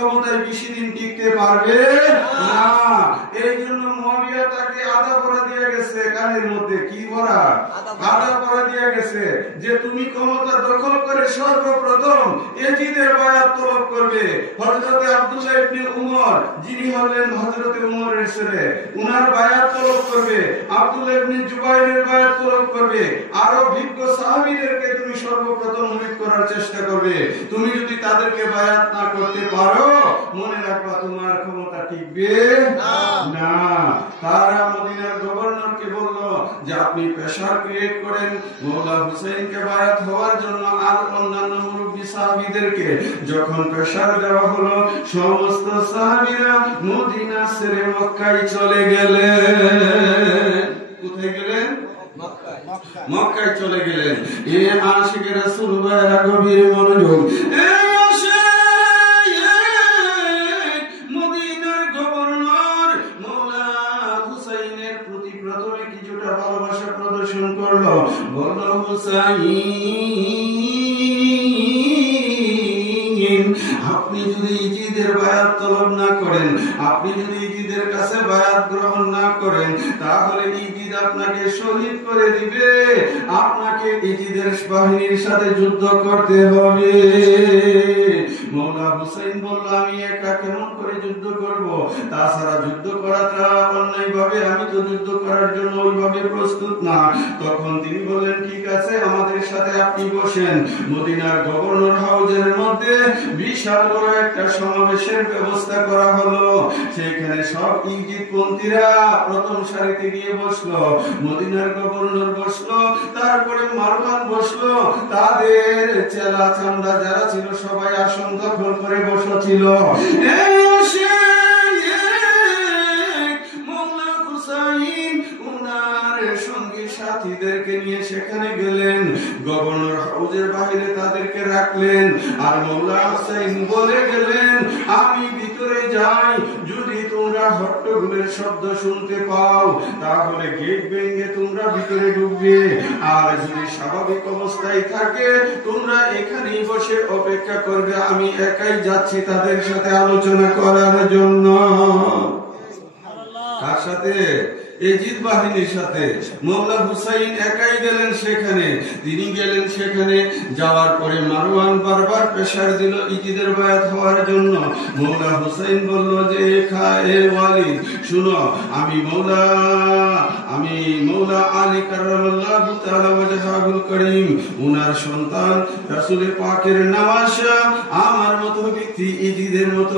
ক্ষমতায় বেশি দিন টিকতে পারবে না। এই জন্য মুয়াবিয়া তাকে আদা পরা দিয়ে গেছে, কানের মধ্যে কি পরা? আদা পরা দিয়ে গেছে যে তুমি ক্ষমতা দখল করে সর্বপ্রথম এজিদের বায়াত তলব করবে। হযরতে আব্দুল্লাহ ইবনে উমর, যিনি হলেন হযরতে উমরের ছেলে, উনার বায়াত তলব করবে। আব্দুল্লাহ ইবনে জুবাইরের বায়াত তলব করবে। আরো বিজ্ঞ সাহাবীদেরকে তুমি সর্বপ্রথম মুরিদ করার চেষ্টা করবে। তুমি যদি তাদেরকে বায়াত না করতে পারো, মনে রাখবা তোমার ক্ষমতা টিকবে না। তারা মদিনার গভর্নরকে বলল যে আপনি প্রেসার ক্রিয়েট করেন মওলা হুসাইনকে বায়াত হওয়ার জন্য। আর অন্যান্য মুরব্বী সাহাবীদেরকে যখন প্রেসার দেওয়া হলো, সমস্ত সাহাবীরা মদিনা ছেড়ে মক্কায় চলে গেলেন। কোথায় গেলেন? মক্কায় চলে গেলেন। এ আশিকে রাসূল ভাইরা গভীর মনোযোগ। মদিনার গভর্নর মওলা হুসাইনের প্রতি প্রথমে কিছুটা ভালোবাসা প্রদর্শন করলো। বলল, হুসাইন, আপনি যদি ইজিদের বায়াত তলব না করেন, আপনি যদি ইজিদের কাছে বায়াত গ্রহণ না করেন, তাহলে ইজিদ আপনাকে শহীদ করে দিবে। আপনাকে ইজিদের বাহিনীর সাথে যুদ্ধ করতে হবে। মওলা হুসাইন বলল, আমি একা কেমন করে যুদ্ধ করব? তাছাড়া যুদ্ধ করাটা অন্যায় ভাবে, আমি তো যুদ্ধ করার জন্য ওইভাবে প্রস্তুত না। তখন তিনি বললেন, ঠিক আছে, আমাদের সাথে আপনি বসেন। মদিনার গভর্নর হাউজের মধ্যে বিশাল বড় একটা সমাবেশের ব্যবস্থা করা হলো। সেখানে সব ইজিদপন্থীরা প্রথম সারিতে গিয়ে বসলো। মদিনার গভর্নর বসলো, তারপরে মারওয়ান বসলো, তাদের চেলা চামড়া যারা ছিল সবাই আসন দখল করে বসেছিল। মওলা হুসাইন উনার সঙ্গী সাথীদেরকে নিয়ে সেখানে গেলেন। গভর্নর হাউজের বাইরে তাদেরকে রাখলেন। আর মওলা হুসাইন বলে গেলেন, আমি ভিতরে যাই, যদি তোমরা হট্টগোলের শব্দ শুনতে পাও তাহলে গেট ভেঙে তোমরা ভিতরে ঢুকবে। আর যদি স্বাভাবিক অবস্থায় থাকে তোমরা এখানেই বসে অপেক্ষা করবে। আমি একাই যাচ্ছি তাদের সাথে আলোচনা করার জন্য। কার সাথে? এজিদ বাহিনীর সাথে। মওলা হুসাইন একাই গেলেন সেখানে। তিনি গেলেন সেখানে, যাওয়ার পরে মারওয়ান বারবার প্রেসার দিল ইজিদের বায়াত হওয়ার জন্য। মওলা হুসাইন বলল যে, এ ওয়ালিদ শুনো, আমি মওলা আলী কাররামাল্লাহু তাআলা ওয়াজহাহুল কারীম, উনার সন্তান রাসূল পাকের নওয়াসা, আমার মতো ব্যক্তি ইজিদের মতো